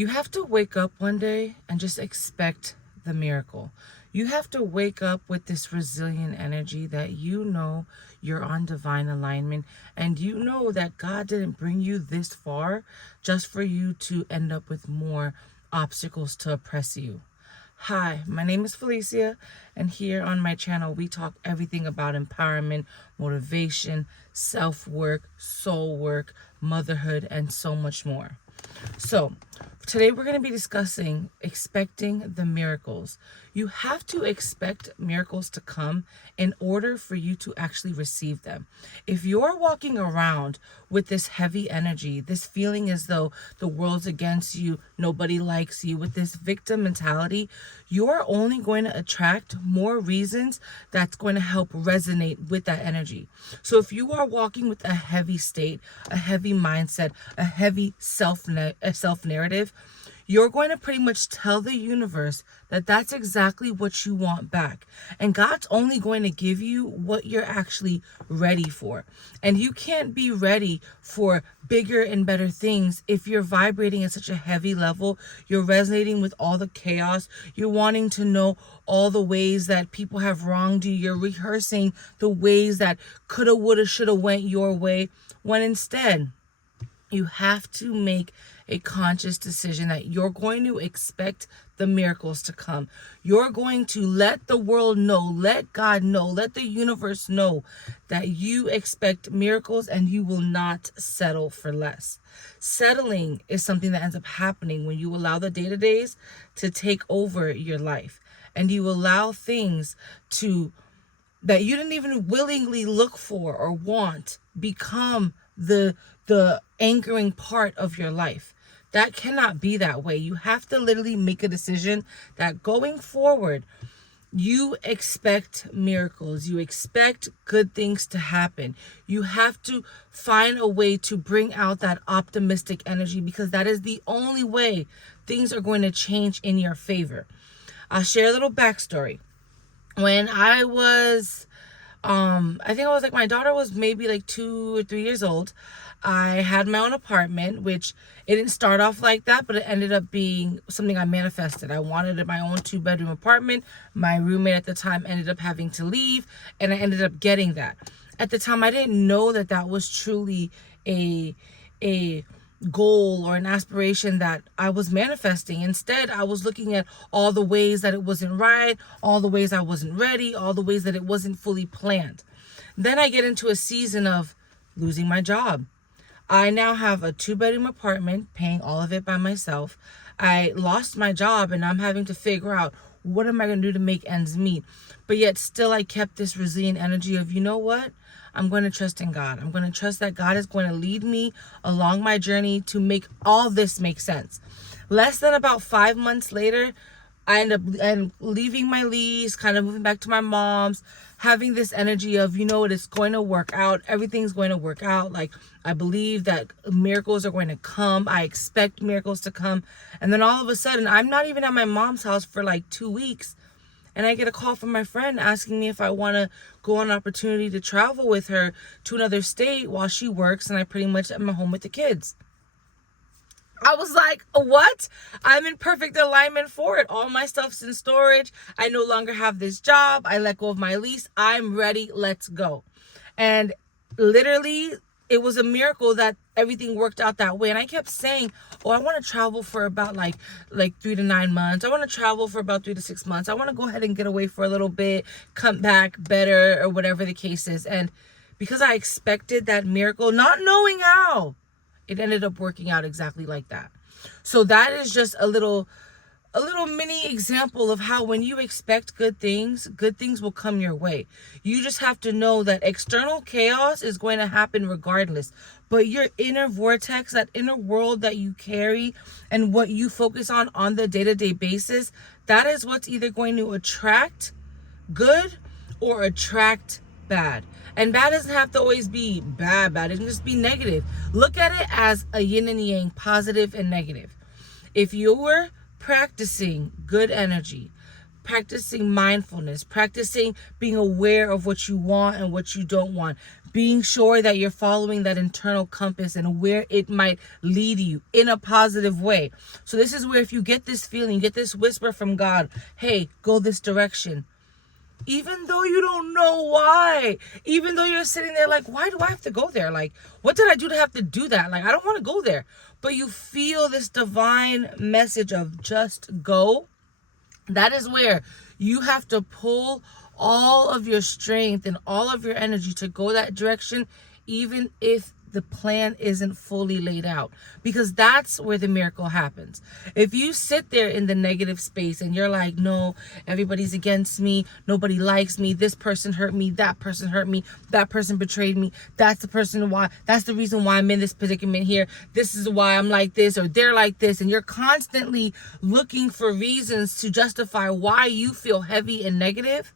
You have to wake up one day and just expect the miracle. You have to wake up with this resilient energy that you know you're on divine alignment, and you know that God didn't bring you this far just for you to end up with more obstacles to oppress you. Hi, my name is Felicia, and here on my channel we talk everything about empowerment, motivation, self-work, soul work, motherhood, and so much more. So today we're going to be discussing expecting the miracles. You have to expect miracles to come in order for you to actually receive them. If you're walking around with this heavy energy, this feeling as though the world's against you, nobody likes you, with this victim mentality, you're only going to attract more reasons that's going to help resonate with that energy. So if you are walking with a heavy state, a heavy mindset, a heavy self-narrative, you're going to pretty much tell the universe that that's exactly what you want back. And God's only going to give you what you're actually ready for. And you can't be ready for bigger and better things if you're vibrating at such a heavy level. You're resonating with all the chaos. You're wanting to know all the ways that people have wronged you. You're rehearsing the ways that coulda, woulda, shoulda went your way, when instead you have to make a conscious decision that you're going to expect the miracles to come. You're going to let the world know, let God know, let the universe know that you expect miracles and you will not settle for less. Settling is something that ends up happening when you allow the day-to-days to take over your life, and you allow things that you didn't even willingly look for or want become the anchoring part of your life. That cannot be that way. You have to literally make a decision that going forward, you expect miracles. You expect good things to happen. You have to find a way to bring out that optimistic energy, because that is the only way things are going to change in your favor. I'll share a little backstory. When I was, I think I was my daughter was maybe 2 or 3 years old. I had my own apartment, which it didn't start off like that, but it ended up being something I manifested. I wanted my own 2-bedroom apartment. My roommate at the time ended up having to leave, and I ended up getting that. At the time, I didn't know that that was truly a goal or an aspiration that I was manifesting. Instead, I was looking at all the ways that it wasn't right, all the ways I wasn't ready, all the ways that it wasn't fully planned. Then I get into a season of losing my job. I now have a 2-bedroom apartment, paying all of it by myself. I lost my job, and I'm having to figure out, what am I going to do to make ends meet? But yet still I kept this resilient energy of, you know what? I'm going to trust in God. I'm going to trust that God is going to lead me along my journey to make all this make sense. Less than about 5 months later, I end up leaving my lease, kind of moving back to my mom's, having this energy of, you know what, it's going to work out. Everything's going to work out. I believe that miracles are going to come. I expect miracles to come. And then all of a sudden, I'm not even at my mom's house for 2 weeks. And I get a call from my friend asking me if I want to go on an opportunity to travel with her to another state while she works, and I pretty much am at home with the kids. I was like, what? I'm in perfect alignment for it. All my stuff's in storage. I no longer have this job. I let go of my lease. I'm ready. Let's go. And literally, it was a miracle that everything worked out that way. And I kept saying, I want to travel for about like 3 to 9 months. I want to travel for about 3 to 6 months. I want to go ahead and get away for a little bit, come back better, or whatever the case is. And because I expected that miracle, not knowing how, it ended up working out exactly like that. So that is just a little mini example of how when you expect good things will come your way. You just have to know that external chaos is going to happen regardless. But your inner vortex, that inner world that you carry and what you focus on the day-to-day basis, that is what's either going to attract good or attract bad. And bad doesn't have to always be bad. It can just be negative. Look at it as a yin and yang, positive and negative. If you're practicing good energy, practicing mindfulness, practicing being aware of what you want and what you don't want, being sure that you're following that internal compass and where it might lead you in a positive way. So this is where if you get this feeling, you get this whisper from God, hey, go this direction. Even though you don't know why, even though you're sitting there like, why do I have to go there? Like, what did I do to have to do that? Like, I don't want to go there. But you feel this divine message of just go. That is where you have to pull all of your strength and all of your energy to go that direction, even if the plan isn't fully laid out, because that's where the miracle happens. If you sit there in the negative space and you're like, no, everybody's against me, nobody likes me, this person hurt me, that person hurt me, that person betrayed me, that's the reason why I'm in this predicament here, this is why I'm like this or they're like this, and you're constantly looking for reasons to justify why you feel heavy and negative,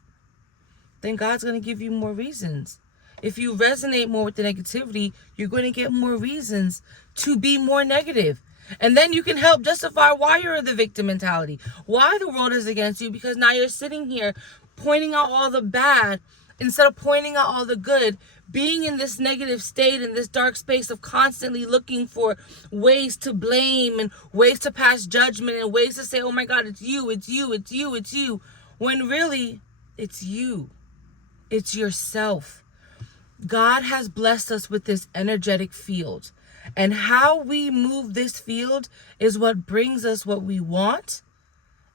then God's going to give you more reasons. If you resonate more with the negativity, you're going to get more reasons to be more negative. And then you can help justify why you're in the victim mentality, why the world is against you, because now you're sitting here pointing out all the bad instead of pointing out all the good, being in this negative state, in this dark space of constantly looking for ways to blame and ways to pass judgment and ways to say, oh my God, it's you, it's you, it's you, it's you. When really, it's you. It's yourself. God has blessed us with this energetic field, and how we move this field is what brings us what we want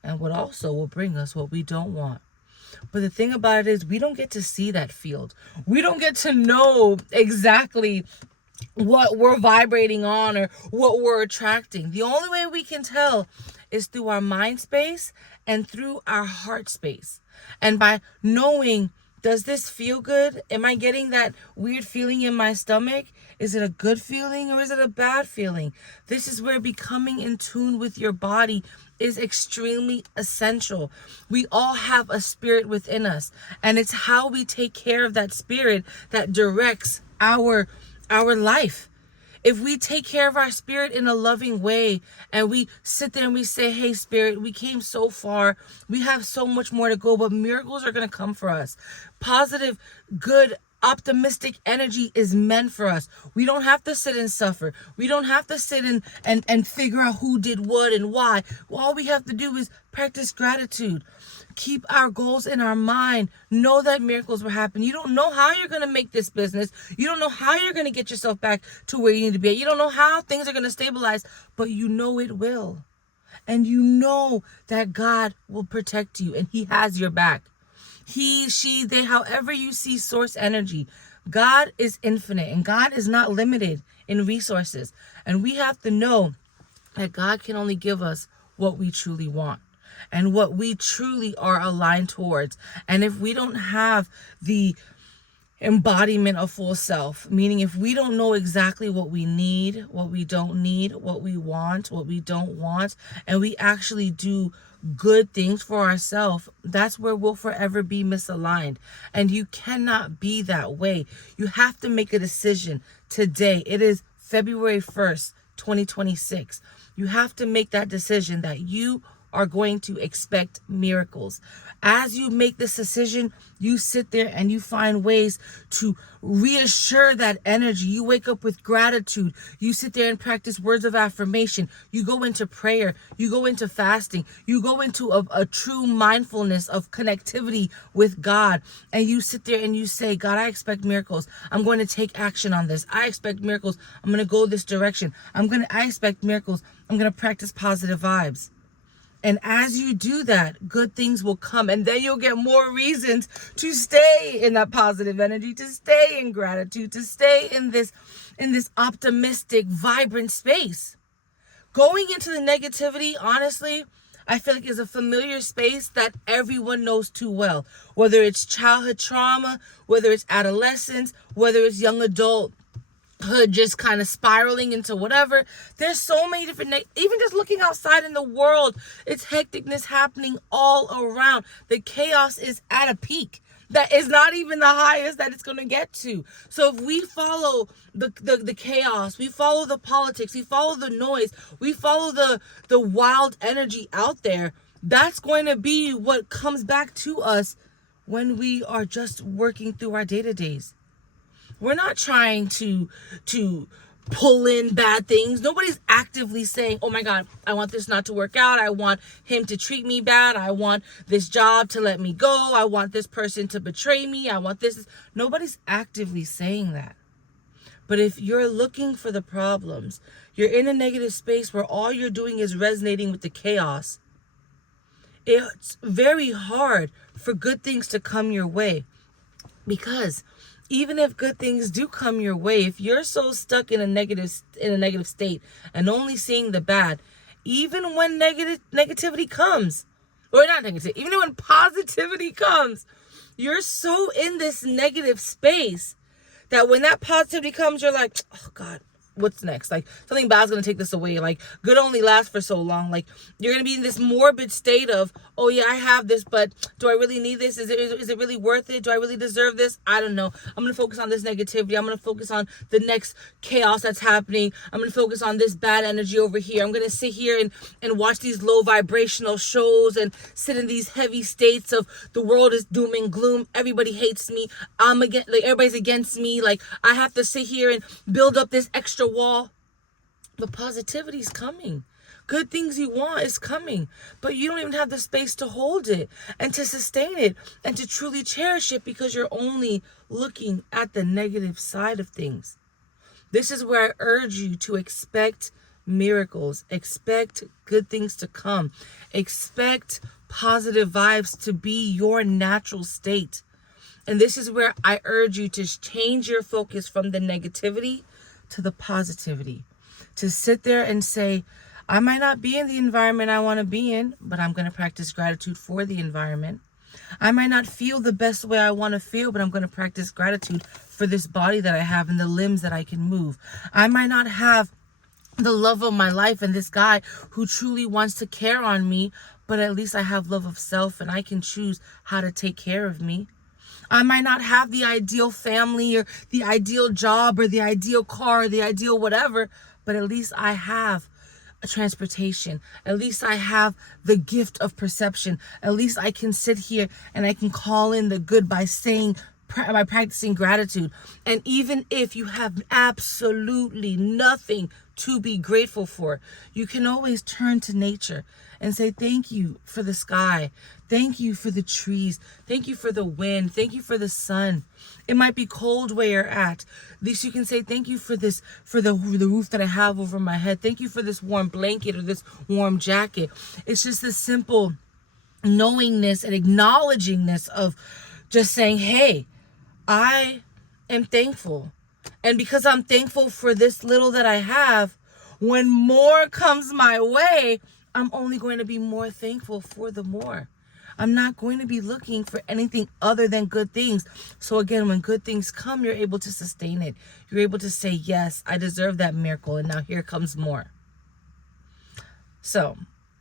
and what also will bring us what we don't want. But the thing about it is we don't get to see that field. We don't get to know exactly what we're vibrating on or what we're attracting. The only way we can tell is through our mind space and through our heart space. And by knowing, does this feel good? Am I getting that weird feeling in my stomach? Is it a good feeling or is it a bad feeling? This is where becoming in tune with your body is extremely essential. We all have a spirit within us, and it's how we take care of that spirit that directs our life. If we take care of our spirit in a loving way and we sit there and we say, hey, spirit, we came so far. We have so much more to go, but miracles are going to come for us. Positive, good, optimistic energy is meant for us. We don't have to sit and suffer. We don't have to sit and figure out who did what and why. All we have to do is practice gratitude. Keep our goals in our mind. Know that miracles will happen. You don't know how you're going to make this business. You don't know how you're going to get yourself back to where you need to be. You don't know how things are going to stabilize, but you know it will. And you know that God will protect you and He has your back. He, she, they, however you see source energy. God is infinite and God is not limited in resources. And we have to know that God can only give us what we truly want and what we truly are aligned towards. And if we don't have the embodiment of full self, meaning if we don't know exactly what we need, what we don't need, what we want, what we don't want, and we actually do good things for ourselves, that's where we'll forever be misaligned. And you cannot be that way. You have to make a decision today. It is February 1st, 2026. You have to make that decision that you are going to expect miracles. As you make this decision, you sit there and you find ways to reassure that energy. You wake up with gratitude. You sit there and practice words of affirmation. You go into prayer. You go into fasting. You go into a true mindfulness of connectivity with God. And you sit there and you say, God, I expect miracles. I'm going to take action on this. I expect miracles. I'm going to go this direction. I expect miracles. I'm going to practice positive vibes. And as you do that, good things will come. And then you'll get more reasons to stay in that positive energy, to stay in gratitude, to stay in this optimistic, vibrant space. Going into the negativity, honestly, I feel like is a familiar space that everyone knows too well. Whether it's childhood trauma, whether it's adolescence, whether it's young adult just kind of spiraling into whatever. There's so many different, even just looking outside in the world, it's hecticness happening all around. The chaos is at a peak that is not even the highest that it's going to get to. So if we follow the chaos, we follow the politics, we follow the noise, we follow the wild energy out there, that's going to be what comes back to us when we are just working through our day-to-days. We're not trying to pull in bad things. Nobody's actively saying, oh my God, I want this not to work out. I want him to treat me bad. I want this job to let me go. I want this person to betray me. I want this. Nobody's actively saying that. But if you're looking for the problems, you're in a negative space where all you're doing is resonating with the chaos. It's very hard for good things to come your way, because even if good things do come your way, if you're so stuck in a negative state and only seeing the bad, even when negativity comes, or not negative, even when positivity comes, you're so in this negative space that when that positivity comes, you're like, oh God, what's next? Like, something bad's gonna take this away. Like, good only lasts for so long. Like, you're gonna be in this morbid state of, oh yeah, I have this, but do I really need this? Is it really worth it? Do I really deserve this? I don't know. I'm gonna focus on this negativity. I'm gonna focus on the next chaos that's happening. I'm gonna focus on this bad energy over here. I'm gonna sit here and watch these low vibrational shows and sit in these heavy states of the world is doom and gloom. Everybody hates me. Everybody's against me. Like, I have to sit here and build up this extra wall. But positivity's coming. Good things you want is coming, but you don't even have the space to hold it and to sustain it and to truly cherish it, because you're only looking at the negative side of things. This is where I urge you to expect miracles, expect good things to come, expect positive vibes to be your natural state. And this is where I urge you to change your focus from the negativity to the positivity, to sit there and say, I might not be in the environment I want to be in, but I'm going to practice gratitude for the environment. I might not feel the best way I want to feel, but I'm going to practice gratitude for this body that I have and the limbs that I can move. I might not have the love of my life and this guy who truly wants to care on me, but at least I have love of self and I can choose how to take care of me. I might not have the ideal family or the ideal job or the ideal car or the ideal whatever, but at least I have a transportation. At least I have the gift of perception. At least I can sit here and I can call in the good by practicing gratitude. And even if you have absolutely nothing to be grateful for, you can always turn to nature and say, thank you for the sky. Thank you for the trees. Thank you for the wind. Thank you for the sun. It might be cold where you're at. At least you can say, thank you for this, for the roof that I have over my head. Thank you for this warm blanket or this warm jacket. It's just this simple knowingness and acknowledgingness of just saying, hey, I am thankful. And because I'm thankful for this little that I have, when more comes my way, I'm only going to be more thankful for the more. I'm not going to be looking for anything other than good things. So again, when good things come, you're able to sustain it. You're able to say, yes, I deserve that miracle. And now here comes more. So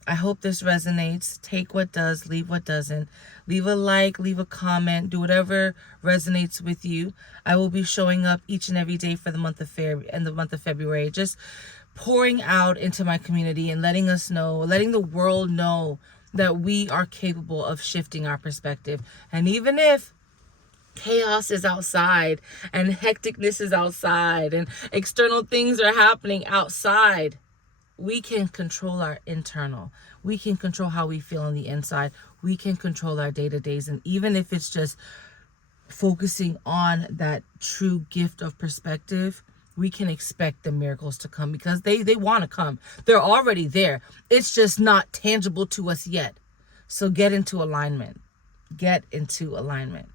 I hope this resonates. Take what does, leave what doesn't. Leave a like, leave a comment, do whatever resonates with you. I will be showing up each and every day for the month of February, just pouring out into my community and letting us know, letting the world know that we are capable of shifting our perspective. And even if chaos is outside and hecticness is outside and external things are happening outside, we can control our internal. We can control how we feel on the inside. We can control our day-to-days. And even if it's just focusing on that true gift of perspective, we can expect the miracles to come, because they want to come. They're already there. It's just not tangible to us yet. So get into alignment. Get into alignment.